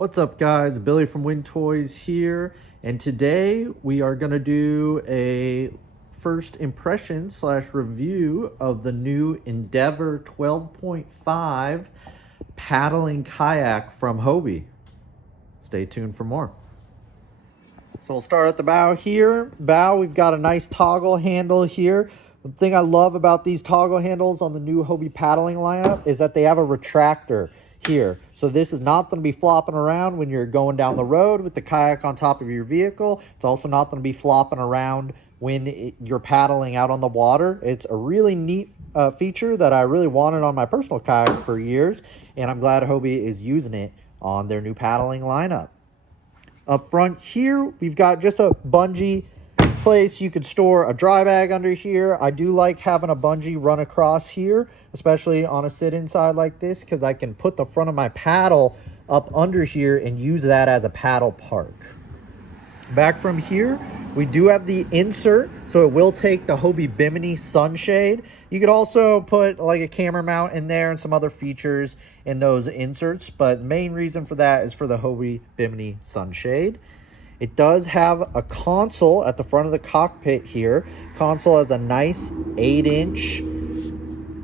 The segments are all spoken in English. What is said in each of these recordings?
What's up, guys? Billy from Wind Toys here, and today we are going to do a first impression slash review of the new Endeavor 12.5 paddling kayak from Hobie. Stay tuned for more. So we'll start at the bow here. We've got a nice toggle handle here. The thing I love about these toggle handles on the new Hobie paddling lineup is that they have a retractor here. So this is not going to be flopping around when you're going down the road with the kayak on top of your vehicle. It's also not going to be flopping around when you're paddling out on the water. It's a really neat feature that I really wanted on my personal kayak for years, and I'm glad Hobie is using it on their new paddling lineup. Up front here, we've got just a bungee place. You could store a dry bag under here. I do like having a bungee run across here, especially on a sit inside like this, because I can put the front of my paddle up under here and use that as a paddle park. Back from here, we do have the insert, so it will take the Hobie Bimini sunshade. You could also put like a camera mount in there and some other features in those inserts, but main reason for that is for the Hobie Bimini sunshade. It does have a console at the front of the cockpit here. Console has a nice 8-inch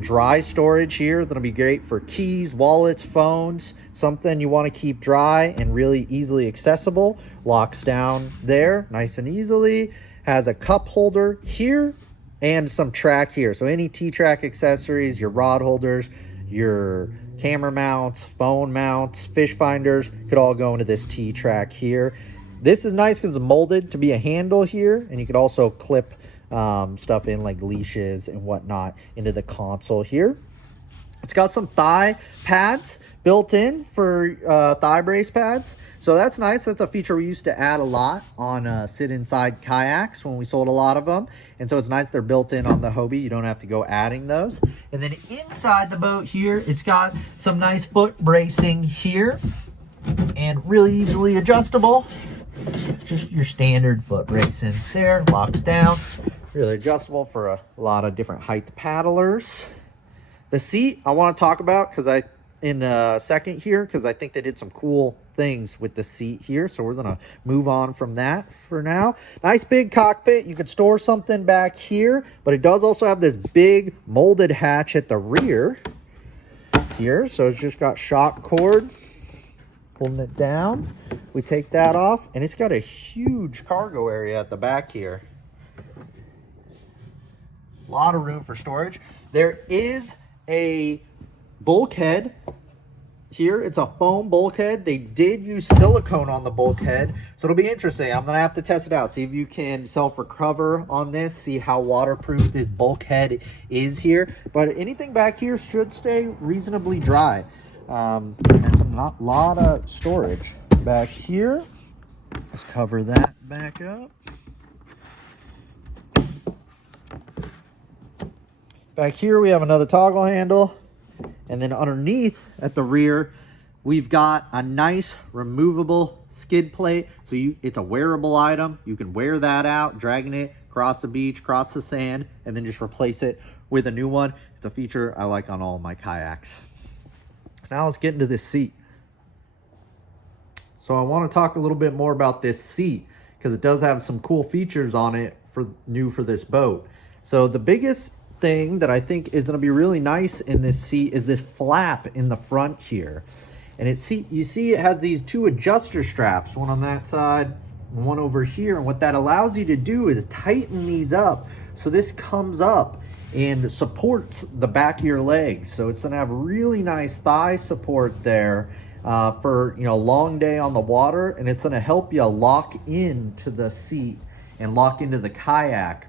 dry storage here that'll be great for keys, wallets, phones, something you want to keep dry and really easily accessible. Locks down there nice and easily. Has a cup holder here and some track here. So any T-track accessories, your rod holders, your camera mounts, phone mounts, fish finders could all go into this T-track here. This is nice because it's molded to be a handle here, and you could also clip stuff in like leashes and whatnot into the console here. It's got some thigh pads built in for thigh brace pads, so that's nice. That's a feature we used to add a lot on sit inside kayaks when we sold a lot of them, and so it's nice they're built in on the Hobie. You don't have to go adding those. And then inside the boat here, it's got some nice foot bracing here and really easily adjustable. Just your standard foot bracing there, locks down, really adjustable for a lot of different height paddlers. The seat I want to talk about in a second here, because I think they did some cool things with the seat here, so we're gonna move on from that for now. Nice big cockpit. You could store something back here, but it does also have this big molded hatch at the rear here, so it's just got shock cord holding it down. We take that off, and it's got a huge cargo area at the back here. A lot of room for storage. There is a bulkhead here. It's a foam bulkhead. They did use silicone on the bulkhead, so it'll be interesting. I'm gonna have to test it out, see if you can self-recover on this, see how waterproof this bulkhead is here. But anything back here should stay reasonably dry. And some lot of storage back here. Let's cover that back up. Back here we have another toggle handle, and then underneath at the rear we've got a nice removable skid plate. So it's a wearable item. You can wear that out, dragging it across the beach, across the sand, and then just replace it with a new one. It's a feature I like on all of my kayaks. Now let's get into this seat. So I want to talk a little bit more about this seat because it does have some cool features on it for this boat. So the biggest thing that I think is going to be really nice in this seat is this flap in the front here. And you see it has these two adjuster straps, one on that side and one over here. And what that allows you to do is tighten these up so this comes up and supports the back of your legs. So it's gonna have really nice thigh support there for a long day on the water, and it's gonna help you lock into the seat and lock into the kayak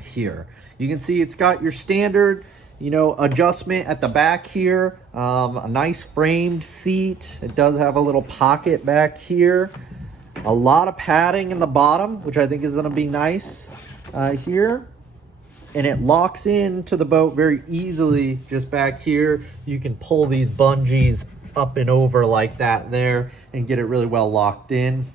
here. You can see it's got your standard adjustment at the back here, a nice framed seat. It does have a little pocket back here, a lot of padding in the bottom, which I think is gonna be nice here. And it locks into the boat very easily just back here. You can pull these bungees up and over like that there and get it really well locked in.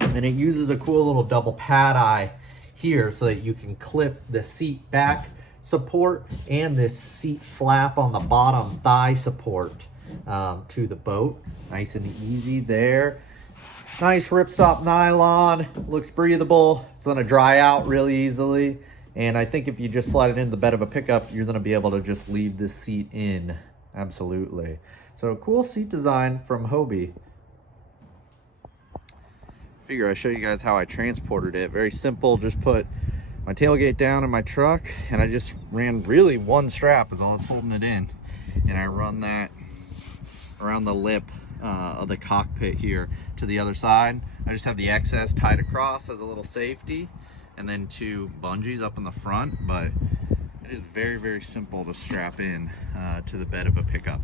And it uses a cool little double pad eye here so that you can clip the seat back support and this seat flap on the bottom thigh support to the boat. Nice and easy there. Nice ripstop nylon, looks breathable. It's gonna dry out really easily. And I think if you just slide it into the bed of a pickup, you're gonna be able to just leave the seat in. Absolutely. So cool seat design from Hobie. Figure I show you guys how I transported it. Very simple, just put my tailgate down in my truck and I just ran really one strap is all that's holding it in. And I run that around the lip of the cockpit here to the other side. I just have the excess tied across as a little safety and then 2 bungees up in the front, but it is very, very simple to strap in to the bed of a pickup.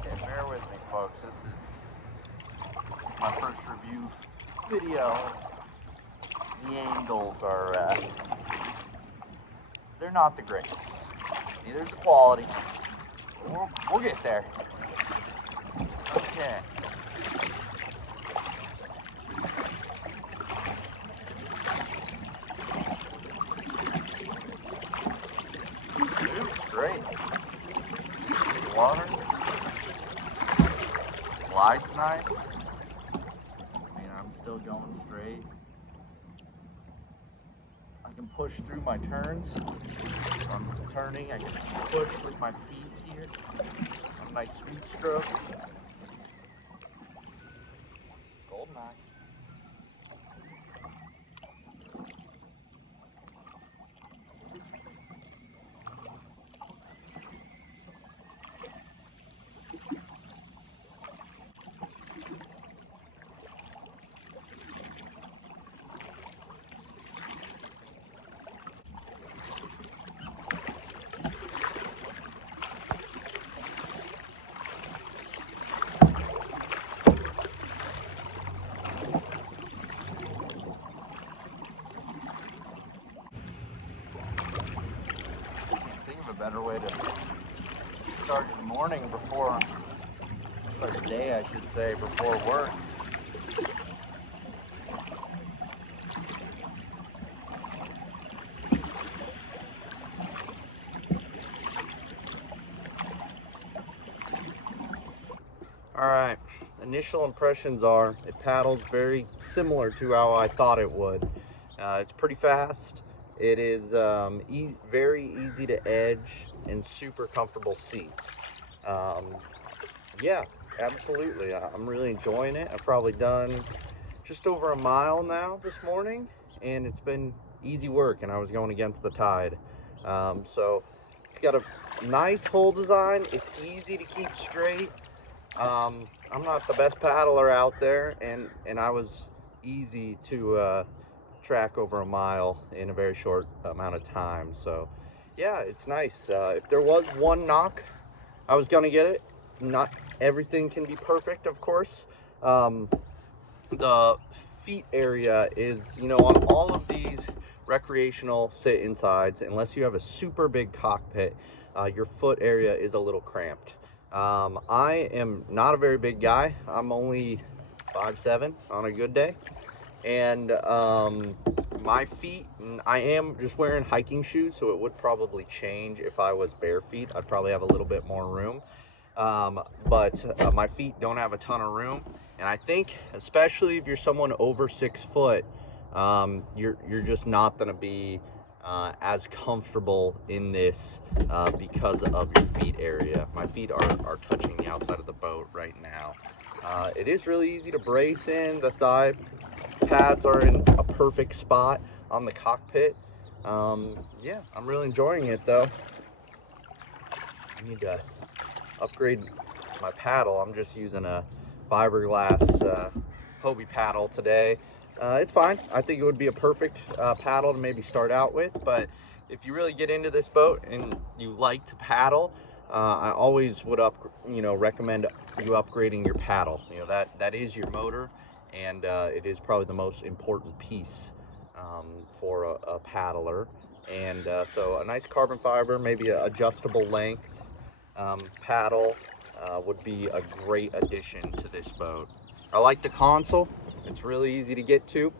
Okay, bear with me folks, this is my first review video. The angles are, they're not the greatest. Neither is the quality. We'll get there. Okay. Dude, it's great. Water. Glide's nice. I mean, I'm still going straight. I can push through my turns. If I'm turning, I can push with my feet here. A nice sweep stroke. Golden eye. Better way to start the morning before, start the day I should say, before work. Alright, initial impressions are it paddles very similar to how I thought it would. It's pretty fast. It is very easy to edge and super comfortable seats. Yeah, absolutely. I'm really enjoying it. I've probably done just over a mile now this morning, and it's been easy work, and I was going against the tide. So it's got a nice hull design. It's easy to keep straight. I'm not the best paddler out there, and I was easy to track over a mile in a very short amount of time. So yeah, it's nice. If there was one knock, I was gonna get it. Not everything can be perfect, of course. The feet area is, you know, on all of these recreational sit insides, unless you have a super big cockpit, your foot area is a little cramped. I am not a very big guy. I'm only 5'7" on a good day. And my feet, I am just wearing hiking shoes, so it would probably change if I was bare feet. I'd probably have a little bit more room. But my feet don't have a ton of room. And I think, especially if you're someone over 6 foot, you're just not gonna be as comfortable in this because of your feet area. My feet are touching the outside of the boat right now. It is really easy to brace in. The thigh pads are in a perfect spot on the cockpit. Yeah, I'm really enjoying it though. I need to upgrade my paddle. I'm just using a fiberglass Hobie paddle today. It's fine. I think it would be a perfect paddle to maybe start out with, but if you really get into this boat and you like to paddle, I always would recommend you upgrading your paddle. You know, that is your motor, and it is probably the most important piece for a paddler. And so a nice carbon fiber, maybe an adjustable length paddle would be a great addition to this boat. I like the console. It's really easy to get to.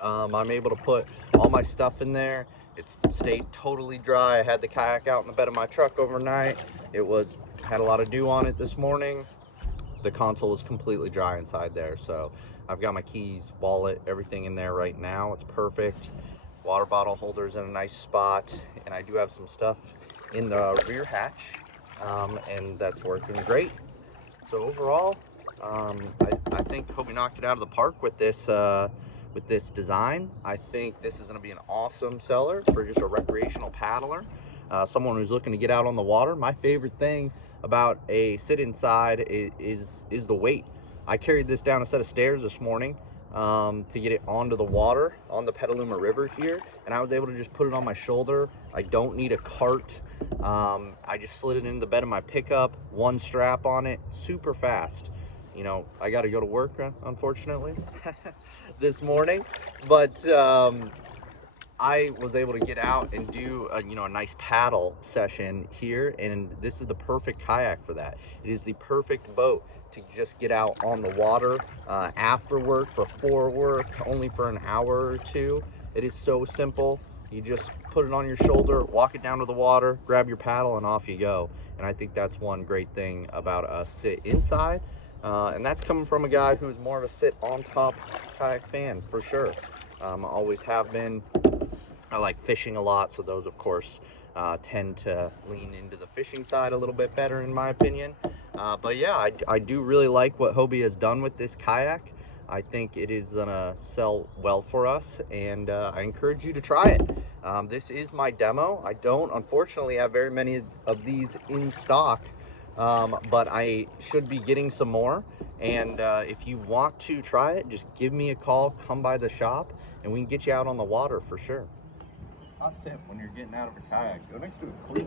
I'm able to put all my stuff in there. It's stayed totally dry. I had the kayak out in the bed of my truck overnight. Had a lot of dew on it this morning. The console was completely dry inside there. So I've got my keys, wallet, everything in there right now. It's perfect. Water bottle holder's in a nice spot, and I do have some stuff in the rear hatch, and that's working great. So overall, I think Hobie knocked it out of the park with this design. I think this is going to be an awesome seller for just a recreational paddler, someone who's looking to get out on the water. My favorite thing about a sit inside is the weight. I carried this down a set of stairs this morning to get it onto the water on the Petaluma River here, and I was able to just put it on my shoulder. I don't need a cart. I just slid it into the bed of my pickup, one strap on it, super fast. You know, I got to go to work, unfortunately, this morning, but I was able to get out and do a nice paddle session here, and this is the perfect kayak for that. It is the perfect boat to just get out on the water after work, before work, only for an hour or two. It is so simple. You just put it on your shoulder, walk it down to the water, grab your paddle, and off you go. And I think that's one great thing about a sit inside. And that's coming from a guy who's more of a sit on top kayak fan, for sure. Always have been. I like fishing a lot, so those, of course, tend to lean into the fishing side a little bit better, in my opinion. But yeah, I do really like what Hobie has done with this kayak. I think it is gonna sell well for us, and I encourage you to try it. This is my demo. I don't, unfortunately, have very many of these in stock, but I should be getting some more. And if you want to try it, just give me a call, come by the shop, and we can get you out on the water for sure. Hot tip when you're getting out of a kayak, go next to a cleat.